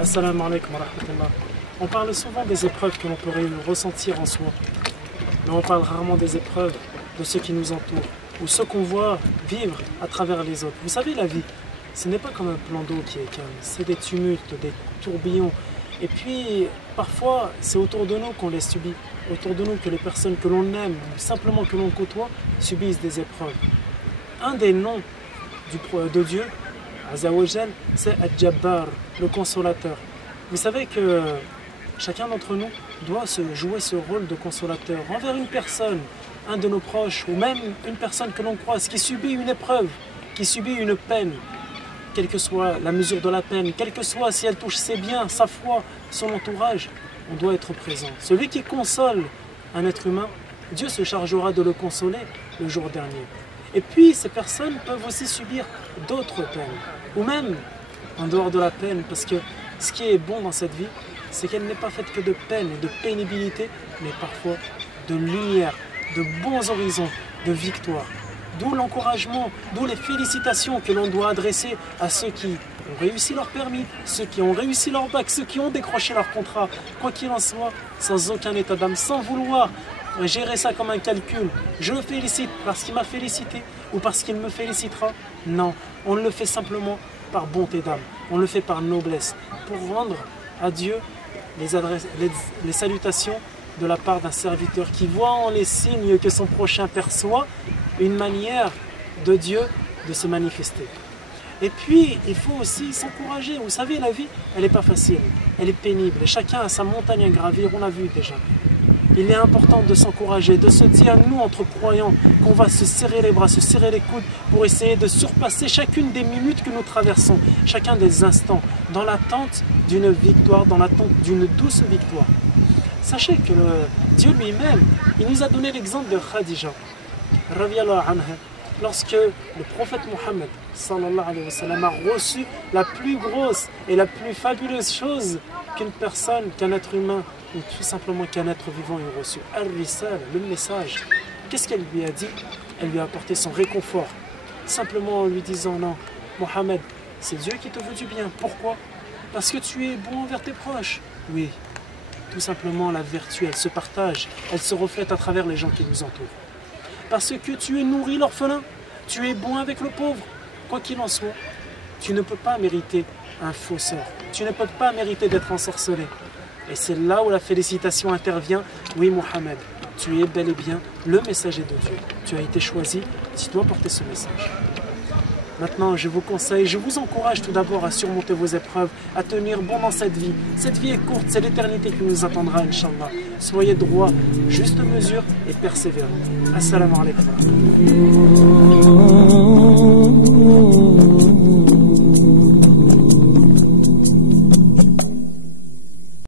Assalamu alaikum wa rahmatullah. On parle souvent des épreuves que l'on pourrait ressentir en soi, mais on parle rarement des épreuves de ceux qui nous entourent, ou ceux qu'on voit vivre à travers les autres. Vous savez, la vie, ce n'est pas comme un plan d'eau qui est calme, c'est des tumultes, des tourbillons. Et puis, parfois, c'est autour de nous qu'on les subit, autour de nous que les personnes que l'on aime, ou simplement que l'on côtoie, subissent des épreuves. Un des noms de Dieu, Azza wa Jal, c'est Al-Jabbar, le consolateur. Vous savez que chacun d'entre nous doit jouer ce rôle de consolateur envers une personne, un de nos proches, ou même une personne que l'on croise, qui subit une épreuve, qui subit une peine, quelle que soit la mesure de la peine, quelle que soit si elle touche ses biens, sa foi, son entourage, on doit être présent. Celui qui console un être humain, Dieu se chargera de le consoler le jour dernier. Et puis, ces personnes peuvent aussi subir d'autres peines, ou même en dehors de la peine, parce que ce qui est bon dans cette vie, c'est qu'elle n'est pas faite que de peine et de pénibilité, mais parfois de lumière, de bons horizons, de victoire. D'où l'encouragement, d'où les félicitations que l'on doit adresser à ceux qui ont réussi leur permis, ceux qui ont réussi leur bac, ceux qui ont décroché leur contrat. Quoi qu'il en soit, sans aucun état d'âme, sans vouloir gérer ça comme un calcul. Je le félicite parce qu'il m'a félicité ou parce qu'il me félicitera. Non, on le fait simplement par bonté d'âme. On le fait par noblesse, pour rendre à Dieu les salutations de la part d'un serviteur qui voit en les signes que son prochain perçoit une manière de Dieu de se manifester. Et puis, il faut aussi s'encourager. Vous savez, la vie, elle n'est pas facile, elle est pénible. Et chacun a sa montagne à gravir, on l'a vu déjà. Il est important de s'encourager, de se dire, nous, entre croyants, qu'on va se serrer les bras, se serrer les coudes pour essayer de surpasser chacune des minutes que nous traversons, chacun des instants, dans l'attente d'une victoire, dans l'attente d'une douce victoire. Sachez que Dieu lui-même, il nous a donné l'exemple de Khadija, radiyallahu anha, lorsque le prophète Mohammed sallallahu alayhi wa sallam a reçu la plus grosse et la plus fabuleuse chose qu'une personne, qu'un être humain ou tout simplement qu'un être vivant ait reçu, Al-Risal, le message. Qu'est-ce qu'elle lui a dit? Elle lui a apporté son réconfort, simplement en lui disant, non, Mohammed, c'est Dieu qui te veut du bien. Pourquoi? Parce que tu es bon envers tes proches. Oui, tout simplement la vertu, elle se partage, elle se reflète à travers les gens qui nous entourent. Parce que tu es nourri l'orphelin, tu es bon avec le pauvre. Quoi qu'il en soit, tu ne peux pas mériter un faux sort. Tu ne peux pas mériter d'être ensorcelé. Et c'est là où la félicitation intervient. Oui, Mohammed, tu es bel et bien le messager de Dieu. Tu as été choisi, tu dois porter ce message. Maintenant, je vous conseille, je vous encourage tout d'abord à surmonter vos épreuves, à tenir bon dans cette vie. Cette vie est courte, c'est l'éternité qui nous attendra, Inch'Allah. Soyez droits, juste mesure et persévérants. Assalamu alaikum.